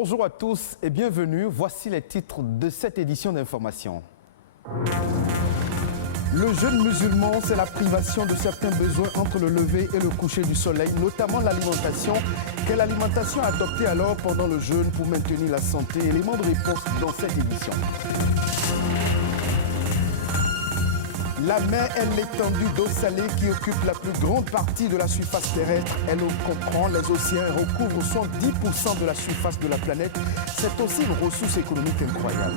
Bonjour à tous et bienvenue. Voici les titres de cette édition d'information. Le jeûne musulman, c'est la privation de certains besoins entre le lever et le coucher du soleil, notamment l'alimentation. Quelle alimentation adopter alors pendant le jeûne pour maintenir la santé? Élément de réponse dans cette édition. La mer est l'étendue d'eau salée qui occupe la plus grande partie de la surface terrestre. Elle comprend les océans et recouvre 70% de la surface de la planète. C'est aussi une ressource économique incroyable.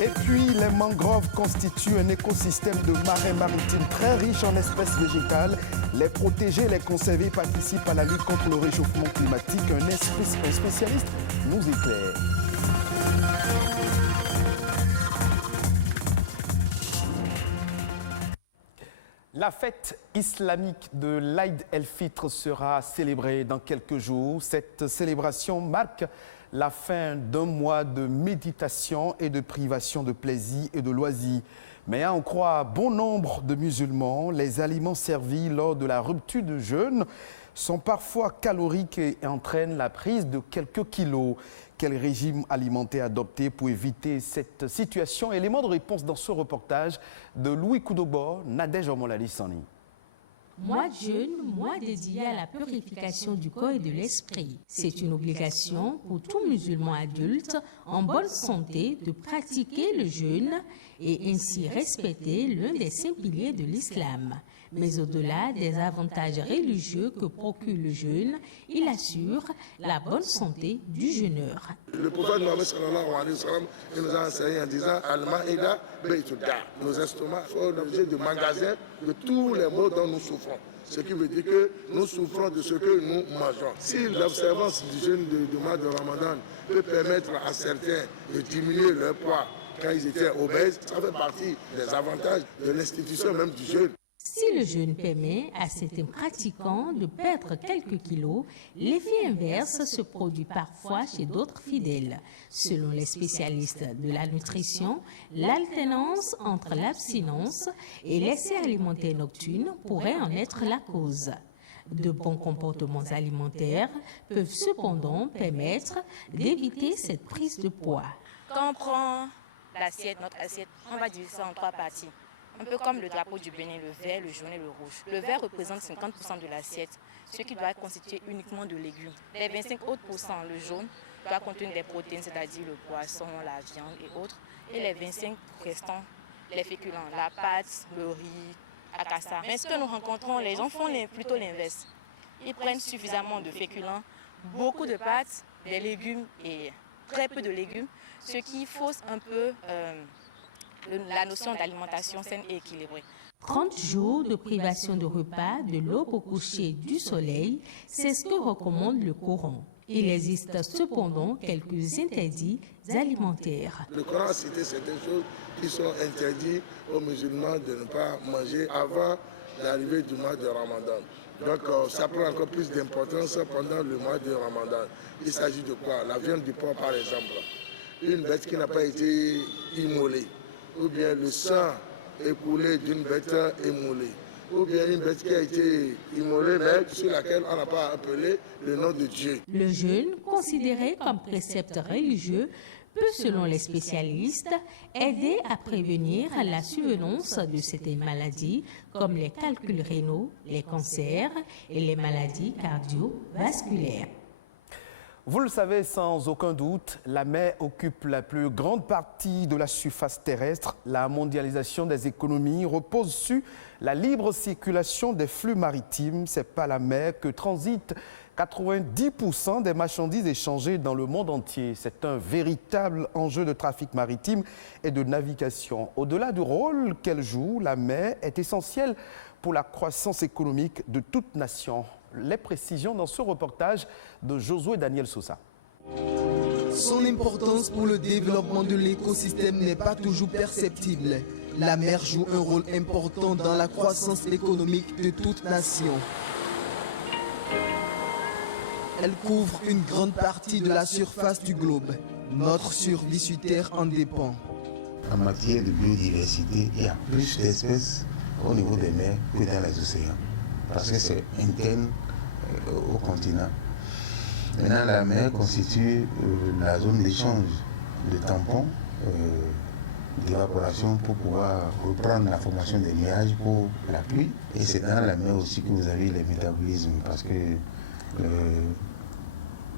Et puis, les mangroves constituent un écosystème de marais maritimes très riche en espèces végétales. Les protéger et les conserver participent à la lutte contre le réchauffement climatique. Un spécialiste nous éclaire. La fête islamique de l'Aïd el-Fitr sera célébrée dans quelques jours. Cette célébration marque la fin d'un mois de méditation et de privation de plaisir et de loisirs. Mais à en croire bon nombre de musulmans, les aliments servis lors de la rupture de jeûne sont parfois caloriques et entraînent la prise de quelques kilos. Quel régime alimentaire adopter pour éviter cette situation? Élément de réponse dans ce reportage de Louis Koudobor, Nadège Omolali-Sani. Mois de jeûne, mois dédié à la purification du corps et de l'esprit. C'est une obligation pour tout musulman adulte en bonne santé de pratiquer le jeûne et ainsi respecter l'un des 5 piliers de l'islam. Mais au-delà des avantages religieux que procure le jeûne, il assure la bonne santé du jeûneur. Le prophète Mohammed sallallahu alayhi wa sallam nous a enseigné en disant Al-Ma'ida Baytuda. Nos estomacs sont l'objet de magasin de tous les maux dont nous souffrons. Ce qui veut dire que nous souffrons de ce que nous mangeons. Si l'observance du jeûne du mois de Ramadan peut permettre à certains de diminuer leur poids quand ils étaient obèses, ça fait partie des avantages de l'institution même du jeûne. Si le jeûne permet à certains pratiquants de perdre quelques kilos, l'effet inverse se produit parfois chez d'autres fidèles. Selon les spécialistes de la nutrition, l'alternance entre l'abstinence et l'essai alimentaire nocturne pourrait en être la cause. De bons comportements alimentaires peuvent cependant permettre d'éviter cette prise de poids. Quand on prend l'assiette, notre assiette, on va diviser ça en 3 parties. Un peu comme le drapeau du Bénin, le vert, le jaune et le rouge. Le vert représente 50% de l'assiette, ce qui doit être constitué uniquement de légumes. Les 25 autres pourcents, le jaune, doit contenir des protéines, c'est-à-dire le poisson, la viande et autres. Et les 25 restants, les féculents, la pâte, le riz, la cassave. Mais ce que nous rencontrons, les gens font plutôt l'inverse. Ils prennent suffisamment de féculents, beaucoup de pâtes, des légumes et très peu de légumes, ce qui fausse un peu la notion d'alimentation saine et équilibrée. 30 jours de privation de repas de l'aube au coucher du soleil, c'est ce que recommande le Coran. Il existe cependant quelques interdits alimentaires. Le Coran a cité certaines choses qui sont interdites aux musulmans de ne pas manger avant l'arrivée du mois de Ramadan. Donc ça prend encore plus d'importance pendant le mois de Ramadan. Il s'agit de quoi? La viande du porc par exemple. Une bête qui n'a pas été immolée. Ou bien le sang écoulé d'une bête immolée, ou bien une bête qui a été immolée, mais sur laquelle on n'a pas appelé le nom de Dieu. Le jeûne, considéré comme précepte religieux, peut, selon les spécialistes, aider à prévenir la survenance de certaines maladies comme les calculs rénaux, les cancers et les maladies cardiovasculaires. Vous le savez sans aucun doute, la mer occupe la plus grande partie de la surface terrestre. La mondialisation des économies repose sur la libre circulation des flux maritimes. C'est par la mer que transitent 90% des marchandises échangées dans le monde entier. C'est un véritable enjeu de trafic maritime et de navigation. Au-delà du rôle qu'elle joue, la mer est essentielle pour la croissance économique de toute nation. Les précisions dans ce reportage de Josué Daniel Sosa. Son importance pour le développement de l'écosystème n'est pas toujours perceptible. La mer joue un rôle important dans la croissance économique de toute nation. Elle couvre une grande partie de la surface du globe. Notre survie sur Terre en dépend. En matière de biodiversité, il y a plus d'espèces au niveau des mers que dans les océans. Parce que c'est interne au continent. Maintenant, la mer constitue la zone d'échange, de tampon, d'évaporation pour pouvoir reprendre la formation des nuages pour la pluie. Et c'est dans la mer aussi que vous avez les métabolismes parce que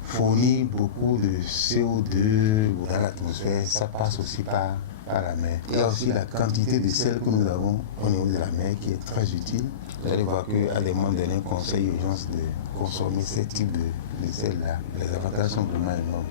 fournit beaucoup de CO2 dans l'atmosphère, ça passe aussi par la mer. Il y a aussi la quantité de sel que nous avons au niveau de la mer qui est très utile. Vous allez voir qu'à des moments donnés, on conseille aux gens de consommer ce type de sel-là. Les avantages sont vraiment énormes.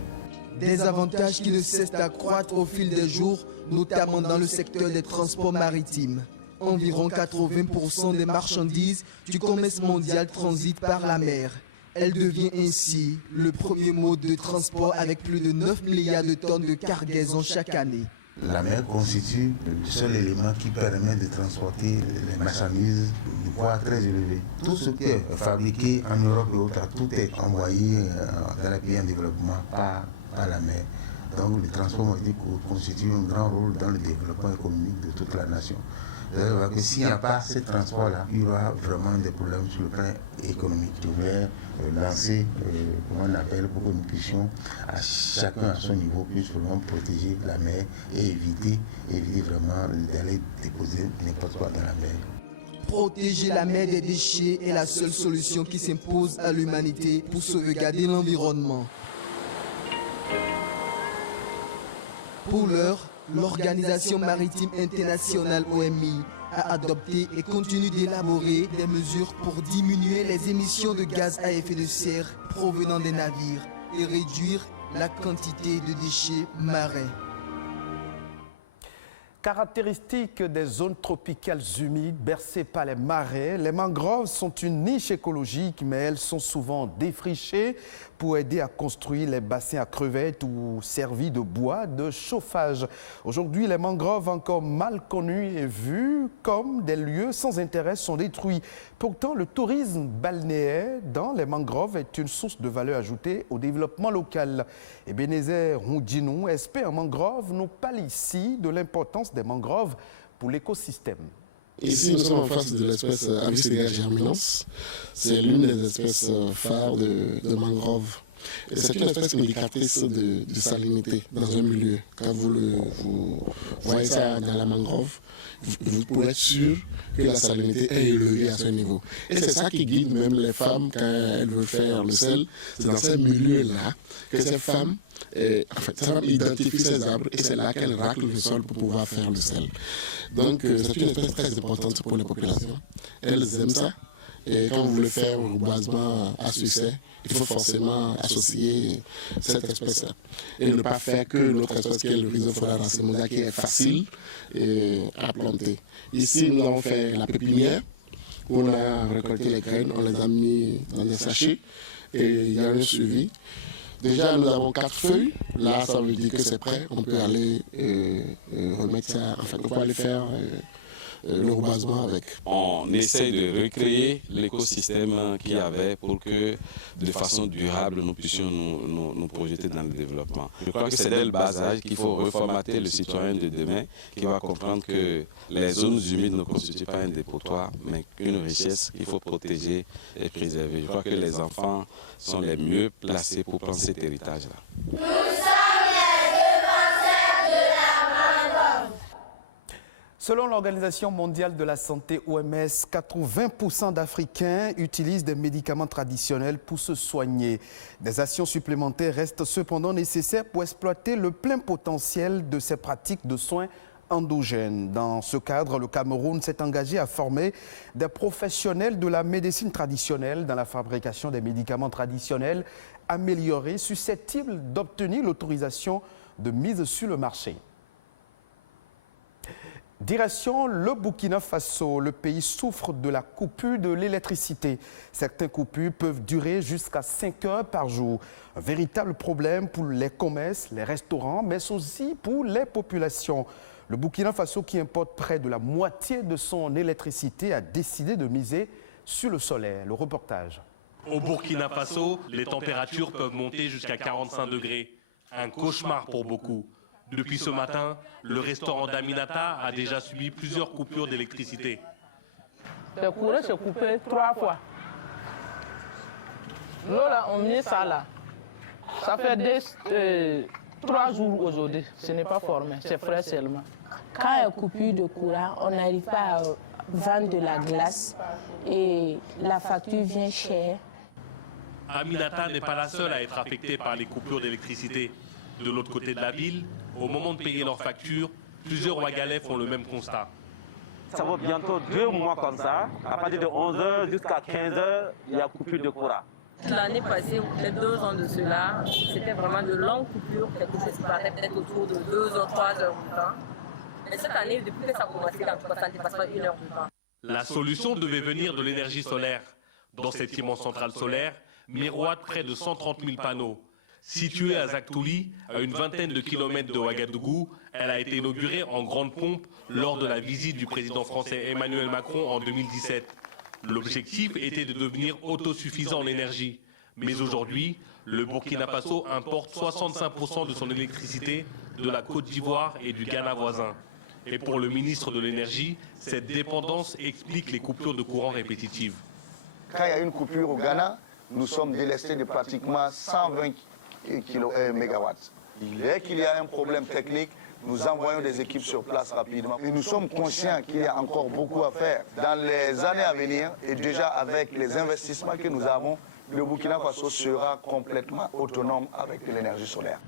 Des avantages qui ne cessent d'accroître au fil des jours, notamment dans le secteur des transports maritimes. Environ 80% des marchandises du commerce mondial transitent par la mer. Elle devient ainsi le premier mode de transport avec plus de 9 milliards de tonnes de cargaison chaque année. La mer constitue le seul élément qui permet de transporter les marchandises du poids très élevé. Tout ce qui est fabriqué en Europe et autres, tout est envoyé dans les pays en développement par la mer. Donc le transport maritime constitue un grand rôle dans le développement économique de toute la nation. Vous allez voir que s'il n'y a pas ce transport-là, il y aura vraiment des problèmes sur le plan économique. Je voulais lancer, comment on appelle, pour que nous puissions, à chacun à son niveau, puisse vraiment protéger la mer et éviter vraiment d'aller déposer n'importe quoi dans la mer. Protéger la mer des déchets est la seule solution qui s'impose à l'humanité pour sauvegarder l'environnement. Pour l'heure, l'Organisation maritime internationale OMI a adopté et continue d'élaborer des mesures pour diminuer les émissions de gaz à effet de serre provenant des navires et réduire la quantité de déchets marins. Caractéristique des zones tropicales humides bercées par les marais, les mangroves sont une niche écologique, mais elles sont souvent défrichées pour aider à construire les bassins à crevettes ou servis de bois de chauffage. Aujourd'hui, les mangroves encore mal connues et vues comme des lieux sans intérêt sont détruits. Pourtant, le tourisme balnéaire dans les mangroves est une source de valeur ajoutée au développement local. Ebenezer Rondinou, expert en mangroves, nous parle ici de l'importance des mangroves pour l'écosystème. Ici, nous sommes en face de l'espèce Avicelia germinans. C'est l'une des espèces phares de mangrove. Et c'est une espèce indicatrice de salinité dans un milieu. Quand vous voyez ça dans la mangrove, vous pouvez être sûr que la salinité est élevée à ce niveau. Et c'est ça qui guide même les femmes quand elles veulent faire le sel. C'est dans ces milieux-là que ces femmes identifient ces arbres et c'est là qu'elles raclent le sol pour pouvoir faire le sel. Donc c'est une espèce très importante pour les populations. Elles aiment ça. Et quand vous voulez faire un reboisement à succès, il faut forcément associer cette espèce-là. Et ne pas faire que l'autre espèce qui est le Rhizophora racemosa qui est facile à planter. Ici, nous avons fait la pépinière, où on a récolté les graines, on les a mis dans des sachets et il y a un suivi. Déjà, nous avons 4 feuilles. Là, ça veut dire que c'est prêt. On peut aller remettre ça, enfin, on peut aller faire le reboisement avec. On essaie de recréer l'écosystème qu'il y avait pour que de façon durable nous puissions nous projeter dans le développement. Je crois que c'est dès le bas âge qu'il faut reformater le citoyen de demain qui va comprendre que les zones humides ne constituent pas un dépotoir mais une richesse qu'il faut protéger et préserver. Je crois que les enfants sont les mieux placés pour prendre cet héritage-là. Selon l'Organisation mondiale de la santé OMS, 80% d'Africains utilisent des médicaments traditionnels pour se soigner. Des actions supplémentaires restent cependant nécessaires pour exploiter le plein potentiel de ces pratiques de soins endogènes. Dans ce cadre, le Cameroun s'est engagé à former des professionnels de la médecine traditionnelle dans la fabrication des médicaments traditionnels améliorés, susceptibles d'obtenir l'autorisation de mise sur le marché. Direction le Burkina Faso, le pays souffre de la coupure de l'électricité. Certaines coupures peuvent durer jusqu'à 5 heures par jour. Un véritable problème pour les commerces, les restaurants, mais aussi pour les populations. Le Burkina Faso, qui importe près de la moitié de son électricité, a décidé de miser sur le solaire. Le reportage. Au Burkina Faso, les températures peuvent monter jusqu'à 45 degrés. Un cauchemar pour beaucoup. Depuis ce matin, le restaurant d'Aminata a déjà subi plusieurs coupures d'électricité. Le courant s'est coupé 3 fois. L'eau là, on met ça là. Ça fait 3 jours aujourd'hui, ce n'est pas formé, c'est frais seulement. Quand il y a coupure de courant, on n'arrive pas à vendre de la glace et la facture vient chère. Aminata n'est pas la seule à être affectée par les coupures d'électricité. De l'autre côté de la ville, au moment de payer leurs factures, plusieurs Ouagalais font le même constat. Ça va bientôt 2 mois comme ça. À partir de 11h jusqu'à 15h, il y a coupure de courant. L'année passée, peut-être 2 ans de cela, c'était vraiment de longues coupures, quelque chose qui paraît peut-être autour de 2 h, 3 h du temps. Mais cette année, depuis que ça a commencé, ça ne dépasse pas 1 heure du temps. La solution devait venir de l'énergie solaire. Dans cette immense centrale solaire, miroitent près de 130 000 panneaux. Située à Zaktouli, à une vingtaine de kilomètres de Ouagadougou, elle a été inaugurée en grande pompe lors de la visite du président français Emmanuel Macron en 2017. L'objectif était de devenir autosuffisant en énergie. Mais aujourd'hui, le Burkina Faso importe 65% de son électricité de la Côte d'Ivoire et du Ghana voisin. Et pour le ministre de l'Énergie, cette dépendance explique les coupures de courant répétitives. Quand il y a une coupure au Ghana, nous sommes délestés de pratiquement 120 mégawatts. Dès qu'il y a un problème technique, nous envoyons des équipes sur place rapidement. Et nous sommes conscients qu'il y a encore beaucoup à faire. Dans les années à venir, et déjà avec les investissements que nous avons, le Burkina Faso sera complètement autonome avec l'énergie solaire.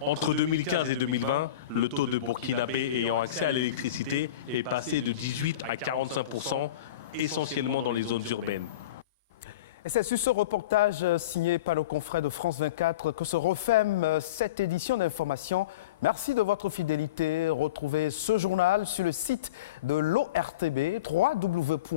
Entre 2015 et 2020, le taux de Burkinabés ayant accès à l'électricité est passé de 18 à 45%, essentiellement dans les zones urbaines. Et c'est sur ce reportage signé par le confrère de France 24 que se referme cette édition d'information. Merci de votre fidélité. Retrouvez ce journal sur le site de l'ORTB, www.ortb.bj.